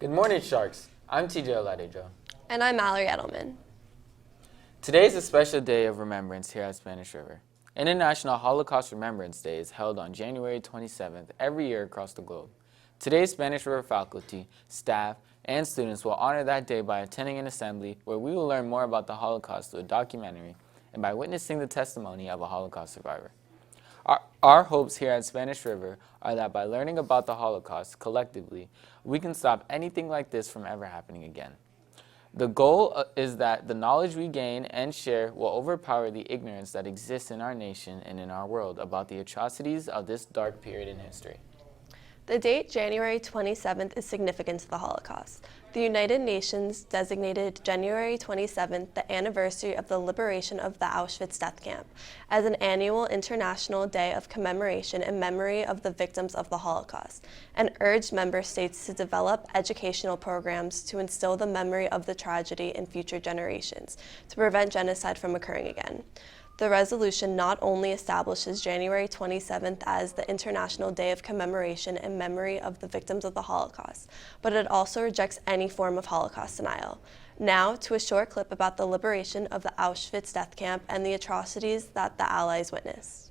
Good morning, Sharks. I'm TJ Oladejo. And I'm Mallory Edelman. Today is a special day of remembrance here at Spanish River. International Holocaust Remembrance Day is held on January 27th every year across the globe. Today's Spanish River faculty, staff, and students will honor that day by attending an assembly where we will learn more about the Holocaust through a documentary and by witnessing the testimony of a Holocaust survivor. Our hopes here at Spanish River are that by learning about the Holocaust collectively, we can stop anything like this from ever happening again. The goal is that the knowledge we gain and share will overpower the ignorance that exists in our nation and in our world about the atrocities of this dark period in history. The date January 27th is significant to the Holocaust. The United Nations designated January 27th the anniversary of the liberation of the Auschwitz death camp as an annual international day of commemoration in memory of the victims of the Holocaust, and urged member states to develop educational programs to instill the memory of the tragedy in future generations to prevent genocide from occurring again. The resolution not only establishes January 27th as the International Day of Commemoration in memory of the victims of the Holocaust, but it also rejects any form of Holocaust denial. Now, to a short clip about the liberation of the Auschwitz death camp and the atrocities that the Allies witnessed.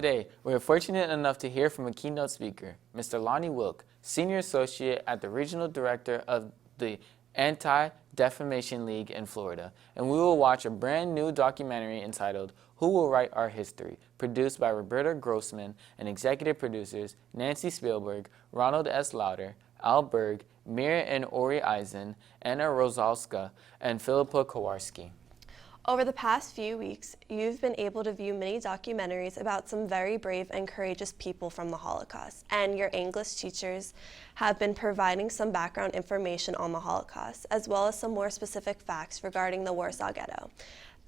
Today, we are fortunate enough to hear from a keynote speaker, Mr. Lonnie Wilk, Senior Associate at the Regional Director of the Anti-Defamation League in Florida, and we will watch a brand new documentary entitled Who Will Write Our History, produced by Roberta Grossman and executive producers Nancy Spielberg, Ronald S. Lauder, Al Berg, Mir and Ori Eisen, Anna Rosalska, and Philippa Kowarski. Over the past few weeks, you've been able to view many documentaries about some very brave and courageous people from the Holocaust, and your English teachers have been providing some background information on the Holocaust, as well as some more specific facts regarding the Warsaw Ghetto.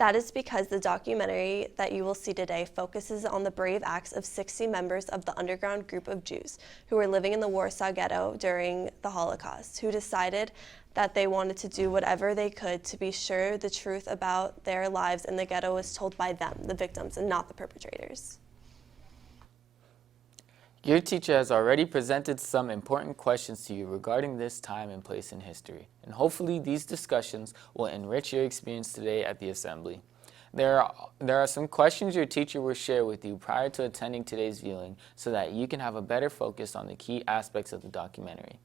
That is because the documentary that you will see today focuses on the brave acts of 60 members of the underground group of Jews who were living in the Warsaw Ghetto during the Holocaust, who decided that they wanted to do whatever they could to be sure the truth about their lives in the ghetto was told by them, the victims, and not the perpetrators. Your teacher has already presented some important questions to you regarding this time and place in history, and hopefully these discussions will enrich your experience today at the assembly. There are some questions your teacher will share with you prior to attending today's viewing so that you can have a better focus on the key aspects of the documentary.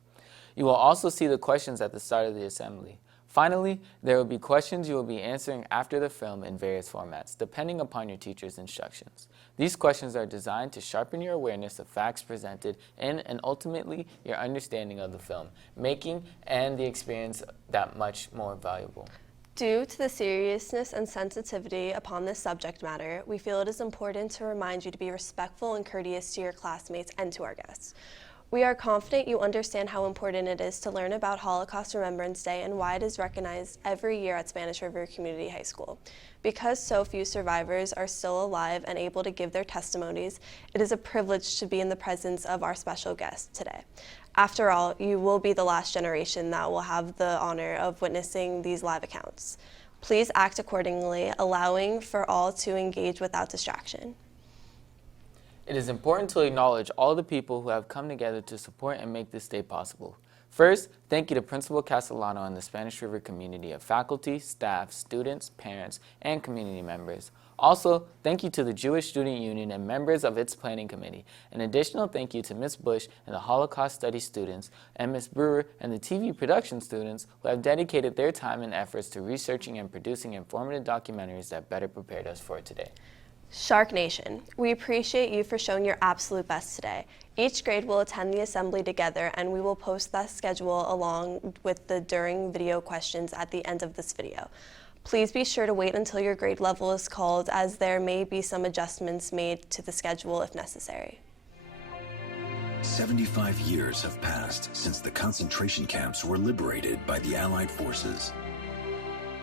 You will also see the questions at the start of the assembly. Finally, there will be questions you will be answering after the film in various formats, depending upon your teacher's instructions. These questions are designed to sharpen your awareness of facts presented in and ultimately your understanding of the film, making and the experience that much more valuable. Due to the seriousness and sensitivity upon this subject matter, we feel it is important to remind you to be respectful and courteous to your classmates and to our guests. We are confident you understand how important it is to learn about Holocaust Remembrance Day and why it is recognized every year at Spanish River Community High School. Because so few survivors are still alive and able to give their testimonies, it is a privilege to be in the presence of our special guest today. After all, you will be the last generation that will have the honor of witnessing these live accounts. Please act accordingly, allowing for all to engage without distraction. It is important to acknowledge all the people who have come together to support and make this day possible. First, thank you to Principal Castellano and the Spanish River community of faculty, staff, students, parents, and community members. Also, thank you to the Jewish Student Union and members of its planning committee. An additional thank you to Ms. Bush and the Holocaust Studies students, and Ms. Brewer and the TV production students who have dedicated their time and efforts to researching and producing informative documentaries that better prepared us for today. Shark Nation, we appreciate you for showing your absolute best today. Each grade will attend the assembly together, and we will post that schedule along with the during video questions at the end of this video. Please be sure to wait until your grade level is called, as there may be some adjustments made to the schedule if necessary. 75 years have passed since the concentration camps were liberated by the Allied forces.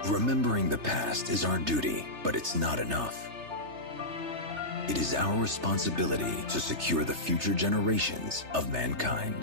Remembering the past is our duty, but it's not enough. It is our responsibility to secure the future generations of mankind.